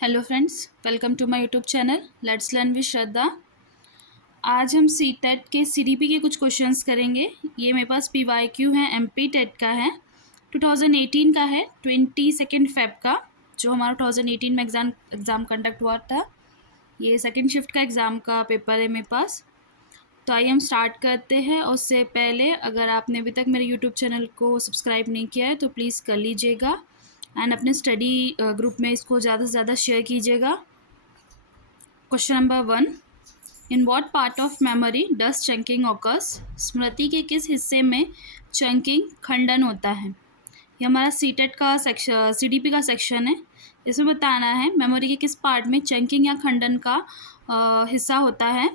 Hello friends, welcome to my YouTube channel let's learn with Shraddha. आज हम C TET के CDP के कुछ क्वेश्चंस करेंगे। ये मेरे पास पीवाईक्यू है, एमपी टेट का है, 2018 का है, 22 फेब का, जो हमारा 2018 में एग्ज़ाम कंडक्ट हुआ था। ये सेकेंड शिफ्ट का एग्ज़ाम का पेपर है मेरे पास। तो आइए हम स्टार्ट करते हैं। उससे पहले अगर आपने अभी तक मेरे यूट्यूब चैनल को सब्सक्राइब नहीं किया है तो प्लीज़ कर लीजिएगा एंड अपने स्टडी ग्रुप में इसको ज़्यादा से ज़्यादा शेयर कीजिएगा। Question number 1, in what part of memory does chunking occurs? स्मृति के किस हिस्से में चंकिंग खंडन होता है? ये हमारा सीटेट का सेक्शन, सीडीपी का सेक्शन है। इसमें बताना है मेमोरी के किस पार्ट में चंकिंग या खंडन का हिस्सा होता है।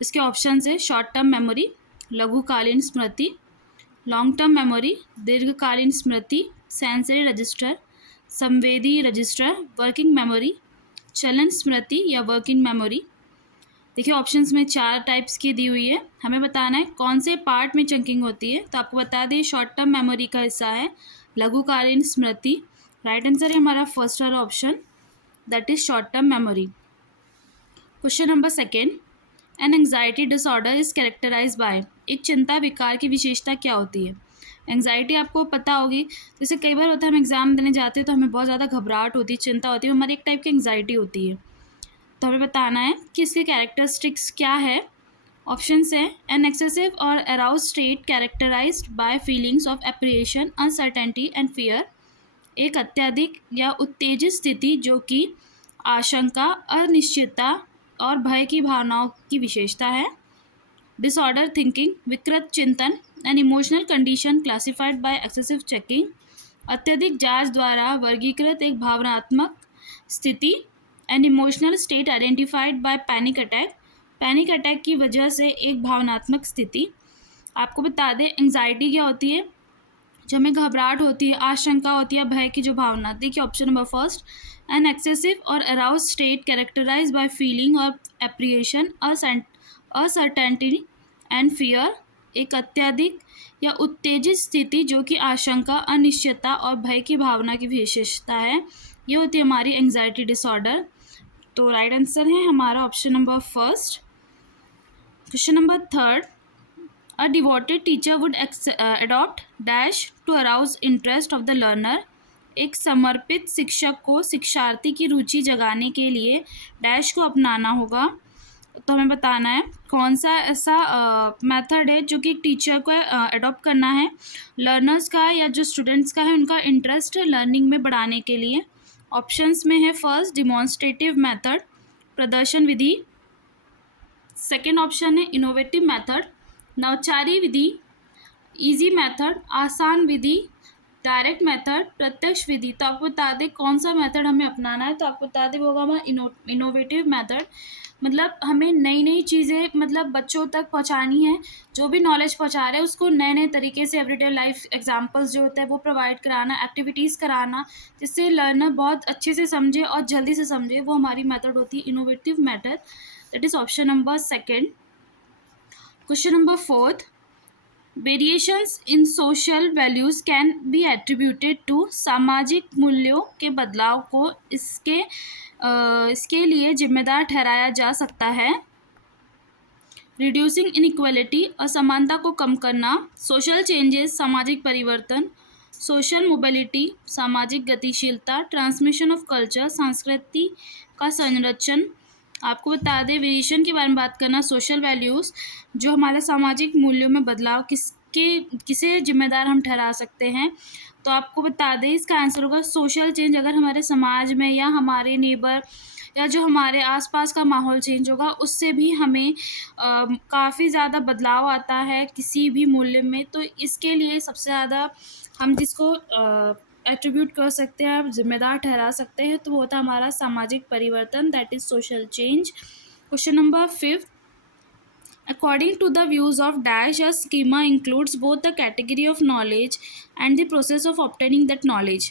इसके ऑप्शन है शॉर्ट टर्म मेमोरी, लघुकालीन स्मृति, लॉन्ग टर्म मेमोरी, दीर्घकालीन स्मृति, सेंसरी रजिस्टर, संवेदी रजिस्टर, वर्किंग मेमोरी, चलन स्मृति या वर्किंग मेमोरी। देखिए ऑप्शंस में 4 टाइप्स की दी हुई है। हमें बताना है कौन से पार्ट में चंकिंग होती है। तो आपको बता दें शॉर्ट टर्म मेमोरी का हिस्सा है लघुकालीन स्मृति। राइट आंसर है हमारा फर्स्ट वाला option, that is short term memory. Question number 2, an anxiety disorder is characterize by? एक चिंता विकार की विशेषता क्या होती है? एंग्जाइटी आपको पता होगी, जैसे कई बार होता है हम एग्ज़ाम देने जाते हैं तो हमें बहुत ज़्यादा घबराहट होती है, चिंता होती है, हमारी एक टाइप की एंग्जाइटी होती है। तो हमें बताना है कि इसके कैरेक्टरिस्टिक्स क्या है। ऑप्शंस है एन एक्सेसिव और arouse state characterised by feelings of apprehension, uncertainty and fear. एक अत्यधिक या उत्तेजित स्थिति जो कि आशंका, अनिश्चितता और भय की भावनाओं की विशेषता है। डिसऑर्डर थिंकिंग, विकृत चिंतन, an emotional condition classified by excessive checking. अत्यधिक जांच द्वारा वर्गीकृत एक भावनात्मक स्थिति, an emotional state identified by panic attack. Panic attack की वजह से एक भावनात्मक स्थिति। आपको बता दें एंग्जाइटी क्या होती है, जब हमें घबराहट होती है, आशंका होती है, भय की जो भावना। देखिए option number first, an excessive और arouse state characterise by feeling of apprehension, uncertainty and fear. एक अत्यधिक या उत्तेजित स्थिति जो कि आशंका, अनिश्चितता और भय की भावना की विशेषता है। ये होती है हमारी एंग्जाइटी डिसऑर्डर। तो राइट आंसर है हमारा option number first. Question number 3, a devoted teacher would adopt dash to arouse interest of the learner. एक समर्पित शिक्षक को शिक्षार्थी की रुचि जगाने के लिए डैश को अपनाना होगा। तो हमें बताना है कौन सा ऐसा मेथड है जो कि टीचर को अडॉप्ट करना है लर्नर्स का या जो स्टूडेंट्स का है उनका इंटरेस्ट लर्निंग में बढ़ाने के लिए। ऑप्शंस में है फर्स्ट डिमॉन्स्ट्रेटिव मेथड, प्रदर्शन विधि। सेकेंड ऑप्शन है इनोवेटिव मेथड, नवचारी विधि, इजी मेथड, आसान विधि, डायरेक्ट मेथड, प्रत्यक्ष विधि। तो आपको बता दें कौन सा मेथड हमें अपनाना है। तो आपको बता दें वो होगा हमारा इनोवेटिव मेथड। मतलब हमें नई नई चीज़ें मतलब बच्चों तक पहुंचानी है, जो भी नॉलेज पहुंचा रहे हैं उसको नए नए तरीके से एवरीडे लाइफ एग्जांपल्स जो होते हैं वो प्रोवाइड कराना, एक्टिविटीज़ कराना, जिससे लर्नर बहुत अच्छे से समझे और जल्दी से समझे। वो हमारी मेथड होती है innovative method, that is option number 2। Question number 4, variations in social values can be attributed to. सामाजिक मूल्यों के बदलाव को इसके लिए जिम्मेदार ठहराया जा सकता है। रिड्यूसिंग इनइक्वालिटी, असमानता को कम करना, सोशल चेंजेस, सामाजिक परिवर्तन, सोशल मोबिलिटी, सामाजिक गतिशीलता, ट्रांसमिशन ऑफ कल्चर, संस्कृति का संरक्षण। आपको बता दें वेरिएशन के बारे में बात करना, सोशल वैल्यूज़ जो हमारे सामाजिक मूल्यों में बदलाव किसे जिम्मेदार हम ठहरा सकते हैं। तो आपको बता दें इसका आंसर होगा सोशल चेंज। अगर हमारे समाज में या हमारे नेबर या जो हमारे आसपास का माहौल चेंज होगा उससे भी हमें काफ़ी ज़्यादा बदलाव आता है किसी भी मूल्य में। तो इसके लिए सबसे ज़्यादा हम जिसको एट्रीब्यूट कर सकते हैं, जिम्मेदार ठहरा सकते हैं, तो वो होता है हमारा सामाजिक परिवर्तन, that is social change. Question number 5, according to the views of dash, a schema includes both the category of knowledge and the process of obtaining that knowledge।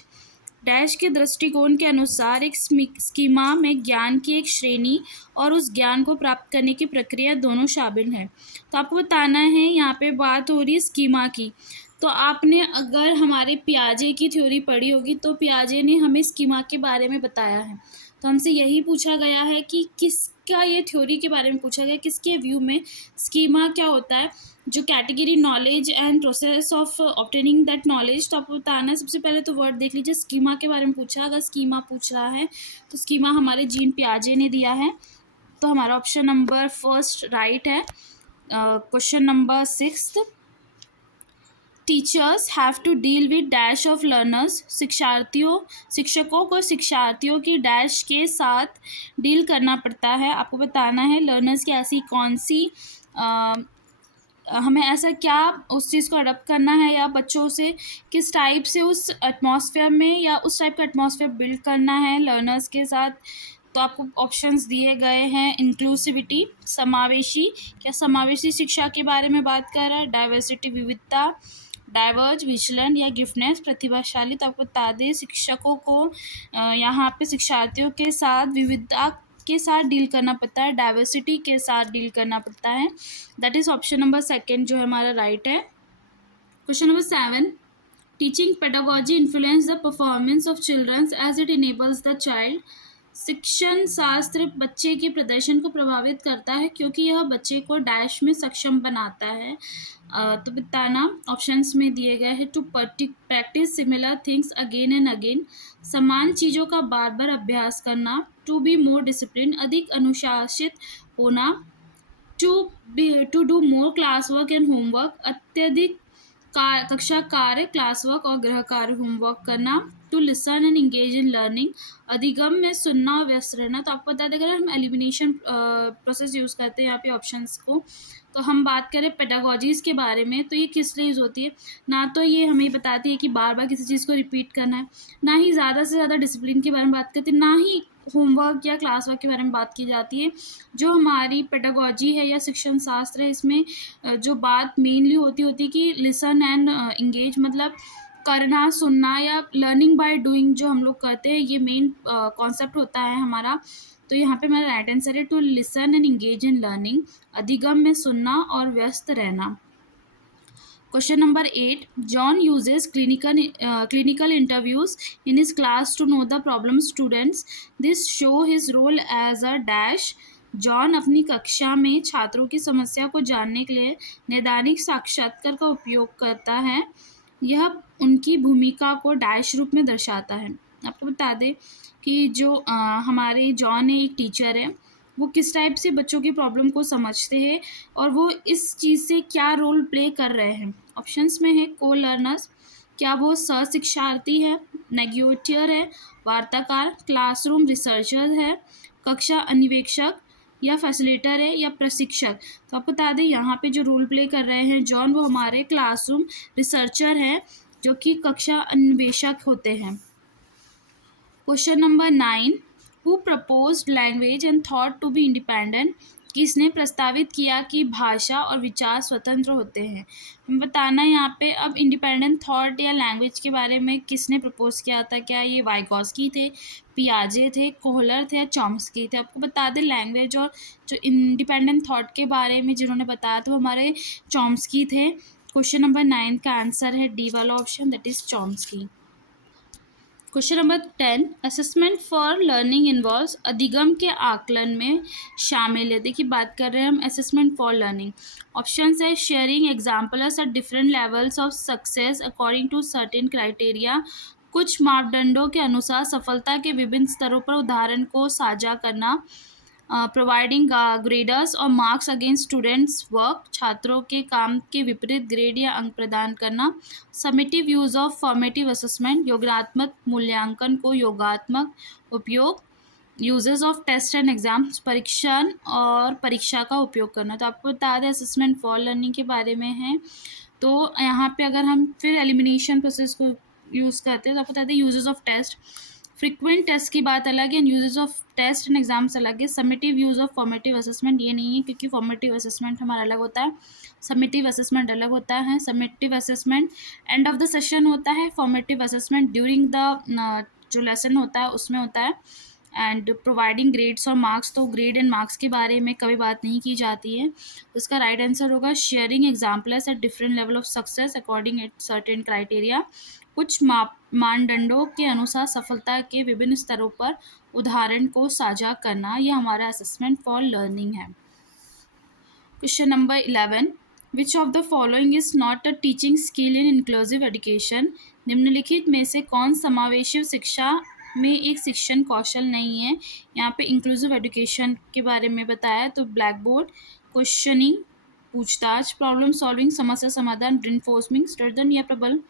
Dash के दृष्टिकोण के अनुसार एक स्कीमा में ज्ञान की एक श्रेणी और उस ज्ञान को प्राप्त करने की प्रक्रिया दोनों शामिल है। तो आपको बताना है यहाँ पे बात हो रही है स्कीमा की। तो आपने अगर हमारे पियाजे की थ्योरी पढ़ी होगी तो पियाजे ने हमें स्कीमा के बारे में बताया है। तो हमसे यही पूछा गया है कि किसका ये थ्योरी के बारे में पूछा गया, किसके व्यू में स्कीमा क्या होता है, जो category knowledge and process of obtaining that knowledge. तो आपको बताना है, सबसे पहले तो वर्ड देख लीजिए, स्कीमा के बारे में पूछा। अगर स्कीमा पूछ रहा है तो स्कीमा हमारे जीन पियाजे ने दिया है, तो हमारा ऑप्शन नंबर फर्स्ट राइट है। Question number 6, teachers have to deal with dash of learners. शिक्षकों को शिक्षार्थियों की डैश के साथ डील करना पड़ता है। आपको बताना है लर्नर्स की ऐसी कौन सी हमें ऐसा क्या उस चीज़ को अडॉप्ट करना है, या बच्चों से किस टाइप से उस एटमॉस्फेयर में या उस टाइप का एटमॉस्फेयर बिल्ड करना है लर्नर्स के साथ। तो आपको ऑप्शंस दिए गए हैं, इंक्लूसिविटी समावेशी, क्या समावेशी शिक्षा के बारे में बात कर रहा है, डाइवर्सिटी विविधता, डाइवर्ज विचलन, या गिफ्टनेस प्रतिभाशाली। तो आपको बता दें शिक्षकों को यहाँ पे शिक्षार्थियों के साथ विविधता के साथ डील करना पड़ता है, डाइवर्सिटी के साथ डील करना पड़ता है। That is option number second जो हमारा राइट है। Question number 7, teaching pedagogy influence the performance of childrens as it enables the child. शिक्षण शास्त्र बच्चे के प्रदर्शन को प्रभावित करता है क्योंकि यह बच्चे को डैश में सक्षम बनाता है। तो बताना ऑप्शंस में दिए गए हैं, to practice similar things again and again, समान चीज़ों का बार बार अभ्यास करना, टू बी मोर डिसिप्लिन, अधिक अनुशासित होना, to do more class work and homework, अत्यधिक कक्षा कार्य क्लास वर्क और गृह कार्य होमवर्क करना, to listen and engage in learning, अधिगम में सुनना और व्यस्त रहना। तो आपको बता दें अगर हम एलिमिनेशन प्रोसेस यूज़ करते हैं यहाँ पे ऑप्शंस को, तो हम बात करें पेडागोजीज के बारे में, तो ये किस लिए यूज़ होती है, ना तो ये हमें बताती है कि बार बार किसी चीज़ को रिपीट करना है, ना ही ज़्यादा से ज़्यादा डिसिप्लिन के बारे में बात करते हैं, ना ही होमवर्क या क्लास वर्क के बारे में बात की जाती है। जो हमारी पेडागोजी है या शिक्षण शास्त्र है, इसमें जो बात मेनली होती है कि लिसन एंड इंगेज, मतलब करना सुनना या लर्निंग बाय डूइंग जो हम लोग करते हैं, ये मेन कॉन्सेप्ट होता है हमारा। तो यहाँ पे मेरा राइट आंसर है to listen and engage in learning, अधिगम में सुनना और व्यस्त रहना। Question number 8, John uses clinical interviews in his class to know the problem students. This show his role as a dash. John अपनी कक्षा में छात्रों की समस्या को जानने के लिए नैदानिक साक्षात्कार का उपयोग करता है। यह उनकी भूमिका को डैश रूप में दर्शाता है। आपको बता दें कि जो हमारे जॉन है, एक टीचर है, वो किस टाइप से बच्चों की प्रॉब्लम को समझते हैं और वो इस चीज़ से क्या रोल प्ले कर रहे हैं। ऑप्शंस में है को लर्नर्स, क्या वो सहशिक्षार्थी है, नेगोटियर है, वार्ताकार, क्लासरूम रिसर्चर है, कक्षा अन्वेषक या फैसिलिटेटर है, या प्रशिक्षक। तो आपको बता दें यहाँ पे जो रोल प्ले कर रहे हैं जॉन, वो हमारे क्लासरूम रिसर्चर हैं जो कि कक्षा अन्वेषक होते हैं। Question number 9, who proposed language and thought to be independent. किसने प्रस्तावित किया कि भाषा और विचार स्वतंत्र होते हैं। हमें बताना है यहाँ पे अब इंडिपेंडेंट थॉट या लैंग्वेज के बारे में किसने प्रपोज किया था। क्या ये वाइगॉस्की थे, पियाजे थे, कोहलर थे, या चॉम्स्की थे। आपको बता दें लैंग्वेज और जो इंडिपेंडेंट थॉट के बारे में जिन्होंने बताया था वो हमारे चॉम्स्की थे। क्वेश्चन नंबर 9 का आंसर है डी वाला option, that is Chomsky. Question number 10, assessment for learning involves. अधिगम के आकलन में शामिल है। देखिए बात कर रहे हैं हम असेसमेंट फॉर लर्निंग। ऑप्शन है sharing examples at different levels of success according to certain criteria. कुछ मापदंडों के अनुसार सफलता के विभिन्न स्तरों पर उदाहरण को साझा करना। प्रोवाइडिंग ग्रेडर्स और मार्क्स अगेंस्ट स्टूडेंट्स वर्क। छात्रों के काम के विपरीत ग्रेड या अंक प्रदान करना। Summative use of formative assessment. योगात्मक मूल्यांकन को योगात्मक उपयोग। Uses of test and exams. परीक्षण और परीक्षा का उपयोग करना। तो आपको बता दें असेसमेंट फॉर लर्निंग के बारे में है। तो यहाँ पे अगर हम फिर एलिमिनेशन प्रोसेस को यूज़ करते हैं तो आपको बता दें uses of test. Frequent test की बात अलग है, uses of test and exams अलग है। Summative use of formative assessment ये नहीं है, क्योंकि फॉर्मेटिव असेसमेंट हमारा अलग होता है, समेटिव असेसमेंट अलग होता है। Summative assessment end of the session होता है, फॉर्मेटिव असेसमेंट ड्यूरिंग द जो लेसन होता है उसमें होता है। एंड प्रोवाइडिंग ग्रेड्स और मार्क्स, तो ग्रेड एंड मार्क्स के बारे में कभी बात नहीं की जाती है। तो इसका राइट आंसर होगा sharing examples at different level of success according at certain criteria. कुछ मानदंडों के अनुसार सफलता के विभिन्न स्तरों पर उदाहरण को साझा करना, यह हमारा असेसमेंट फॉर लर्निंग है। Question number 11, which of the following is not a teaching skill in inclusive education? निम्नलिखित में से कौन समावेशी शिक्षा में एक शिक्षण कौशल नहीं है? यहाँ पे इंक्लूसिव एजुकेशन के बारे में बताया, तो ब्लैक बोर्ड, क्वेश्चनिंग, पूछताछ, प्रॉब्लम सॉल्विंग, समस्या समाधान, रिइंफोर्समेंट, स्ट्रेटन या प्रबलन।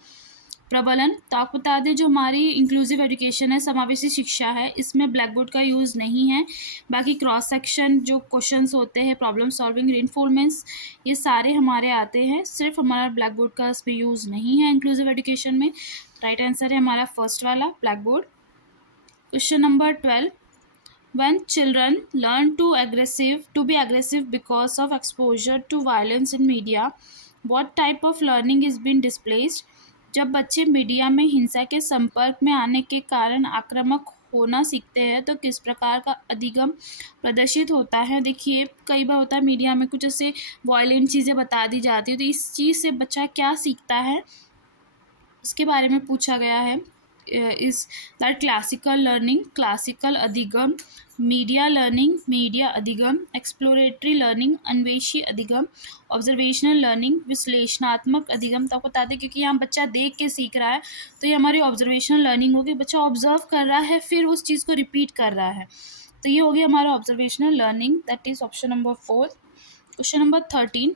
तो आपको बता दें, जो हमारी इंक्लूसिव एजुकेशन है, समावेशी शिक्षा है, इसमें ब्लैक बोर्ड का यूज़ नहीं है। बाकी क्रॉस सेक्शन जो क्वेश्चंस होते हैं, प्रॉब्लम सॉल्विंग, रिइंफोर्समेंट्स, ये सारे हमारे आते हैं। सिर्फ हमारा ब्लैक बोर्ड का इस पर यूज़ नहीं है इंक्लूसिव एजुकेशन में। राइट आंसर है हमारा फर्स्ट वाला, black board. Question number 12, when children learn to be aggressive because of exposure to violence in media, what type of learning is being displaced? जब बच्चे मीडिया में हिंसा के संपर्क में आने के कारण आक्रामक होना सीखते हैं तो किस प्रकार का अधिगम प्रदर्शित होता है? देखिए, कई बार होता है मीडिया में कुछ ऐसे वॉयलेंट चीज़ें बता दी जाती है, तो इस चीज़ से बच्चा क्या सीखता है, इसके बारे में पूछा गया है। Is that classical learning, classical अधिगम, मीडिया लर्निंग, मीडिया अधिगम, एक्सप्लोरेटरी लर्निंग, अन्वेषी अधिगम, ऑब्जर्वेशनल लर्निंग, विश्लेषणात्मक अधिगम। तो आपको बता दें, क्योंकि यहाँ बच्चा देख के सीख रहा है, तो ये हमारी ऑब्जर्वेशनल लर्निंग होगी। बच्चा ऑब्जर्व कर रहा है, फिर उस चीज़ को रिपीट कर रहा है, तो ये होगी हमारा observational learning. That is option number 4। Question number 13,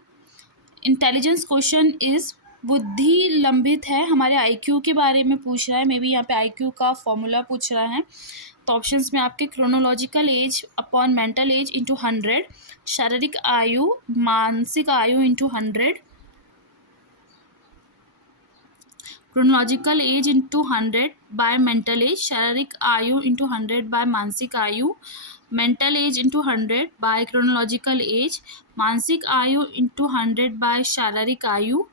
intelligence question is, बुद्धि लंबित है, हमारे आईक्यू के बारे में पूछ रहा है। मे बी यहाँ पे आईक्यू का फॉर्मूला पूछ रहा है। तो ऑप्शंस में आपके chronological age upon mental age into 100, शारीरिक आयु मानसिक आयु into 100, chronological age into 100 by mental age, शारीरिक आयु इंटू 100 बाय मानसिक आयु, mental age into 100 by chronological age, मानसिक आयु इंटू 100 बाय शारीरिक आयु,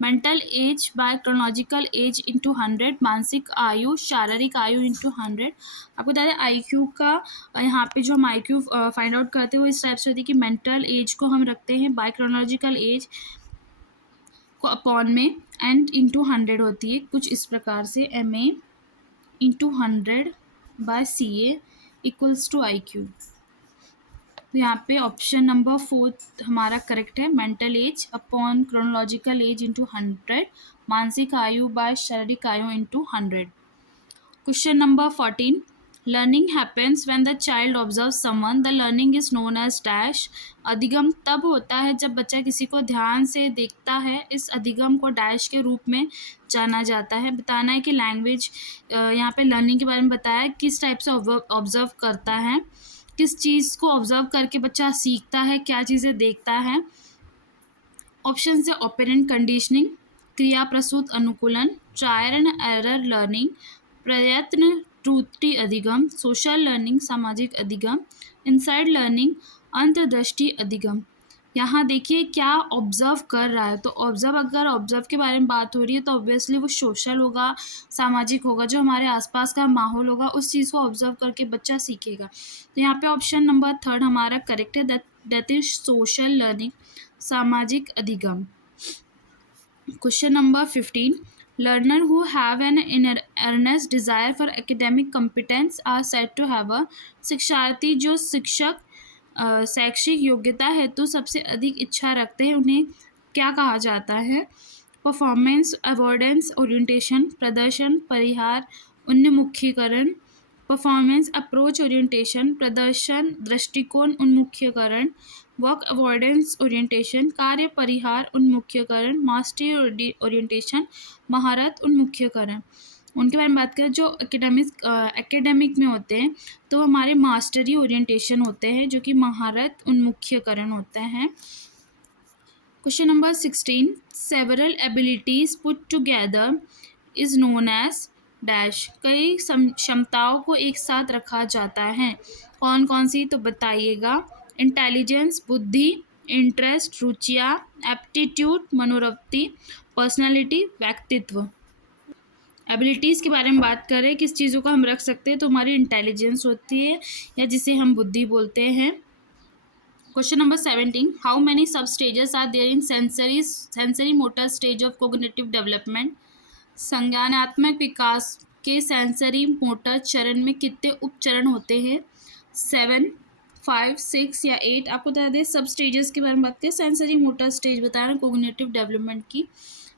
mental age by chronological age into 100, मानसिक आयु शारीरिक आयु इंटू 100। आपको बता दें, आईक्यू का यहाँ पे जो हम आईक्यू फाइंड आउट करते हैं वो इस टाइप से होती है कि मेंटल एज को हम रखते हैं बाय क्रोनोलॉजिकल एज को अपॉन में एंड इंटू 100 होती है, कुछ इस प्रकार से MA into 100 by CA equals to IQ। तो यहाँ पे ऑप्शन नंबर 4 हमारा करेक्ट है, mental age upon chronological age into 100, मानसिक आयु बाय शारीरिक आयु into 100। Question number 14, learning happens when the child observe someone, the learning is known as dash. अधिगम तब होता है जब बच्चा किसी को ध्यान से देखता है, इस अधिगम को डैश के रूप में जाना जाता है। बताना है कि लैंग्वेज, यहाँ पे लर्निंग के बारे में बताया किस टाइप से ऑब्जर्व करता है, किस चीज़ को ऑब्जर्व करके बच्चा सीखता है, क्या चीज़ें देखता है। ऑप्शन से ऑपरेंट कंडीशनिंग, क्रिया प्रसूत अनुकूलन, ट्रायल एंड एरर लर्निंग, प्रयत्न त्रुटि अधिगम, सोशल लर्निंग सामाजिक अधिगम, इनसाइड लर्निंग अंतर्दृष्टि अधिगम। यहाँ देखिए क्या ऑब्जर्व कर रहा है, तो अगर ऑब्जर्व के बारे में बात हो रही है तो ऑब्वियसली वो सोशल होगा, सामाजिक होगा, जो हमारे आसपास का माहौल होगा उस चीज़ को ऑब्जर्व करके बच्चा सीखेगा। तो यहाँ पे ऑप्शन नंबर 3 हमारा करेक्ट है, दैट इज सोशल लर्निंग सामाजिक अधिगम। Question number 15, learner who have an earnest desire for academic competence are said to have a, शिक्षार्थी जो शैक्षिक योग्यता हेतु सबसे अधिक इच्छा रखते हैं उन्हें क्या कहा जाता है? परफॉर्मेंस अवॉर्डेंस ओरिएंटेशन, प्रदर्शन परिहार उन्मुखीकरण, परफॉर्मेंस अप्रोच ओरिएंटेशन, प्रदर्शन दृष्टिकोण उन्मुखीकरण, वर्क अवॉर्डेंस ओरिएंटेशन, कार्य परिहार उन्मुखीकरण, मास्टरी ओरिएंटेशन, महारत उन्मुखीकरण। उनके बारे में बात करें जो एकेडमिक में होते हैं तो हमारे मास्टरी ओरिएंटेशन होते हैं, जो कि महारत उन्मुखीकरण होते हैं। Question number 16, several abilities put together is known as dash. कई क्षमताओं को एक साथ रखा जाता है, कौन कौन सी, तो बताइएगा। इंटेलिजेंस बुद्धि, इंटरेस्ट रुचियाँ, एप्टीट्यूड मनोवृत्ति, पर्सनालिटी व्यक्तित्व। एबिलिटीज़ के बारे में बात करें, किस चीज़ों का हम रख सकते हैं, तो हमारी इंटेलिजेंस होती है या जिसे हम बुद्धि बोलते हैं। Question number 17, how many sub stages are there in sensory motor stage of cognitive development. संज्ञानात्मक विकास के सेंसरी मोटर चरण में कितने उपचरण होते हैं? 7, 5, 6 या 8? आपको बता दें सब स्टेजेस के बारे में बात करें। सेंसरी मोटर स्टेज बता रहे हैं कोग्निटिव डेवलपमेंट की।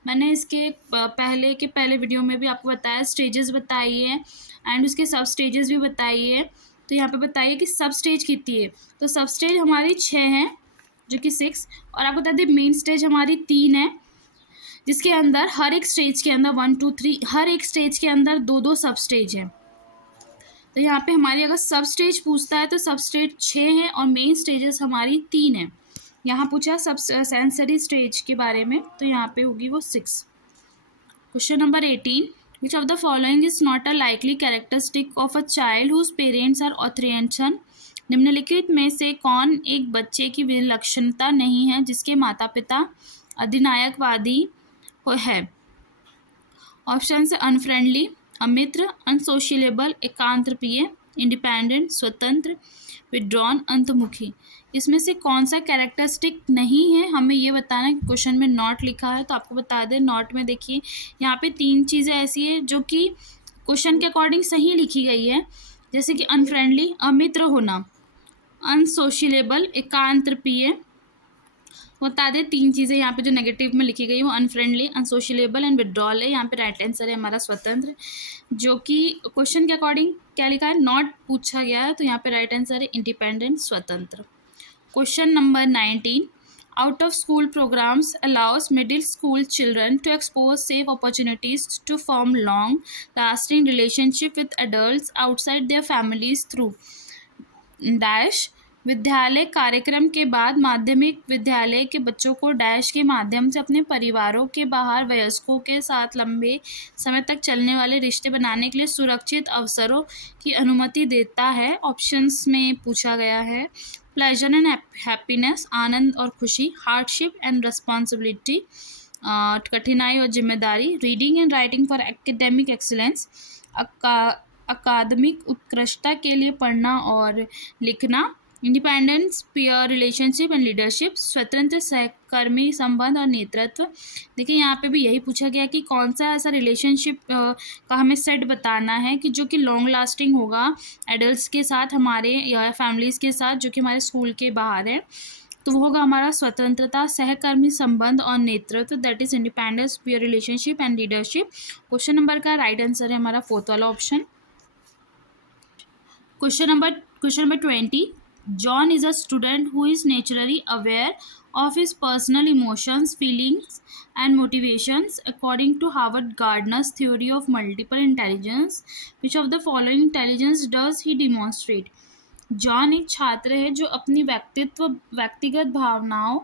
मैंने इसके पहले वीडियो में भी आपको बताया, स्टेजेस बताई है एंड उसके सब स्टेजेस भी बताई है। तो यहाँ पे बताइए कि सब स्टेज कितनी है। तो सब स्टेज हमारी 6 हैं, जो कि 6, और आपको बता दें मेन स्टेज हमारी 3 है, जिसके अंदर हर एक स्टेज के अंदर 1, 2, 3 हर एक स्टेज के अंदर 2 सब स्टेज है। तो यहाँ पे हमारी अगर सब स्टेज पूछता है तो सब स्टेज 6 है और मेन स्टेजेस हमारी 3 है। यहाँ पूछा सब सेंसरी स्टेज के बारे में, तो यहाँ पे होगी वो 6। Question number 18, which of the following is not a likely characteristic of a child whose parents are authoritarian? निम्नलिखित में से कौन एक बच्चे की विलक्षणता नहीं है जिसके माता पिता अधिनायकवादी है? ऑप्शन है अनफ्रेंडली, अमित्र, अनसोशिएबल, एकांत प्रिय, इंडिपेंडेंट, स्वतंत्र, विड्रॉन, अंतमुखी। इसमें से कौन सा कैरेक्टरिस्टिक नहीं है हमें ये बताना है। क्वेश्चन में नॉट लिखा है तो आपको बता दें, नॉट में देखिए यहाँ पे 3 चीज़ें ऐसी है जो कि क्वेश्चन के अकॉर्डिंग सही लिखी गई है, जैसे कि अनफ्रेंडली, अमित्र होना, अनसोशिएबल, एकांत प्रिय। बता दें 3 चीज़ें यहाँ पे जो नेगेटिव में लिखी गई वो अनफ्रेंडली, अनसोशिएबल एंड विड्रॉल है। यहाँ पे राइट आंसर है हमारा स्वतंत्र, जो कि क्वेश्चन के अकॉर्डिंग क्या लिखा है, नॉट पूछा गया है, तो यहाँ पे राइट आंसर है इंडिपेंडेंट, स्वतंत्र। Question number 19, out of school programs allows middle school children to expose safe opportunities to form long lasting relationship with adults outside their families through dash. विद्यालय कार्यक्रम के बाद माध्यमिक विद्यालय के बच्चों को डैश के माध्यम से अपने परिवारों के बाहर वयस्कों के साथ लंबे समय तक चलने वाले रिश्ते बनाने के लिए सुरक्षित अवसरों की अनुमति देता है। ऑप्शंस में पूछा गया है प्लेजर एंड हैप्पीनेस, आनंद और खुशी, हार्डशिप एंड रिस्पॉन्सिबिलिटी, कठिनाई और जिम्मेदारी, reading and writing for academic excellence, अकादमिक उत्कृष्टता के लिए पढ़ना और लिखना, independence, peer relationship and leadership, स्वतंत्र सहकर्मी संबंध और नेतृत्व। देखिए यहाँ पे भी यही पूछा गया कि कौन सा ऐसा रिलेशनशिप का हमें सेट बताना है कि जो कि लॉन्ग लास्टिंग होगा एडल्ट्स के साथ हमारे या फैमिलीज़ के साथ जो कि हमारे स्कूल के बाहर है। तो वो होगा हमारा स्वतंत्रता, सहकर्मी संबंध और नेतृत्व, that is independence, peer relationship and leadership. Question number का राइट आंसर है हमारा 4th वाला option. Question number 20, John is a student who is naturally aware of his personal emotions, feelings, and motivations. According to Howard Gardner's theory of multiple intelligence, which of the following intelligence does he demonstrate? John एक छात्र है जो अपनी व्यक्तिगत भावनाओं,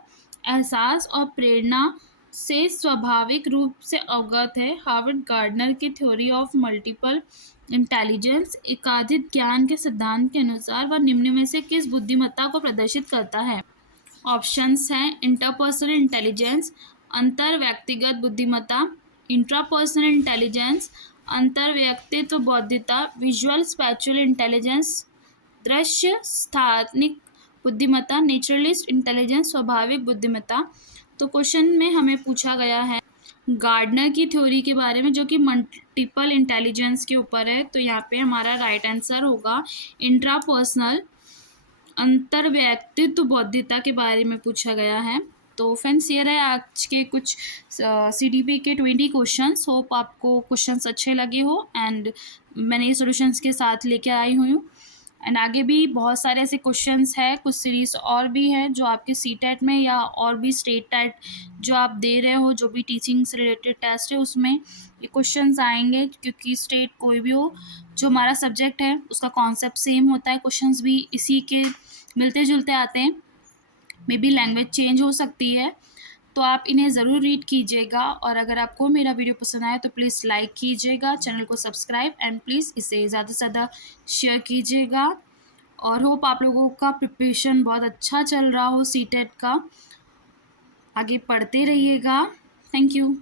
एहसास और प्रेरणा से स्वाभाविक रूप से अवगत है। हार्वर्ड गार्डनर की थ्योरी ऑफ मल्टीपल इंटेलिजेंस एकाधिक ज्ञान के सिद्धांत के अनुसार वह निम्न में से किस बुद्धिमत्ता को प्रदर्शित करता है? ऑप्शंस हैं इंटरपर्सनल इंटेलिजेंस, अंतर व्यक्तिगत बुद्धिमत्ता, इंट्रापर्सनल इंटेलिजेंस, अंतर व्यक्तित्व बौद्धिकता, विजुअल स्पैचुअल इंटेलिजेंस, दृश्य स्थानिक बुद्धिमत्ता, नेचुरलिस्ट इंटेलिजेंस, स्वाभाविक बुद्धिमत्ता। तो क्वेश्चन में हमें पूछा गया है गार्डनर की थ्योरी के बारे में जो कि मल्टीपल इंटेलिजेंस के ऊपर है। तो यहाँ पे हमारा राइट आंसर होगा इंट्रापर्सनल, अंतर व्यक्तित्व बौद्धिकता के बारे में पूछा गया है। तो फ्रेंड्स ये रहे आज के कुछ CDP के 20 क्वेश्चंस। होप आपको क्वेश्चंस अच्छे लगे हो एंड मैंने ये सॉल्यूशंस के साथ लेकर आई हुई हूँ। एंड आगे भी बहुत सारे ऐसे क्वेश्चंस हैं, कुछ सीरीज और भी हैं जो आपके CTET में या और भी स्टेट टेट जो आप दे रहे हो, जो भी टीचिंग से रिलेटेड टेस्ट है उसमें ये क्वेश्चंस आएंगे, क्योंकि स्टेट कोई भी हो जो हमारा सब्जेक्ट है उसका कॉन्सेप्ट सेम होता है, क्वेश्चंस भी इसी के मिलते जुलते आते हैं, मे बी लैंग्वेज चेंज हो सकती है। तो आप इन्हें ज़रूर रीड कीजिएगा और अगर आपको मेरा वीडियो पसंद आए तो प्लीज़ लाइक कीजिएगा, चैनल को सब्सक्राइब एंड प्लीज़ इसे ज़्यादा से ज़्यादा शेयर कीजिएगा। और होप आप लोगों का प्रिपरेशन बहुत अच्छा चल रहा हो CTET का। आगे पढ़ते रहिएगा। Thank you.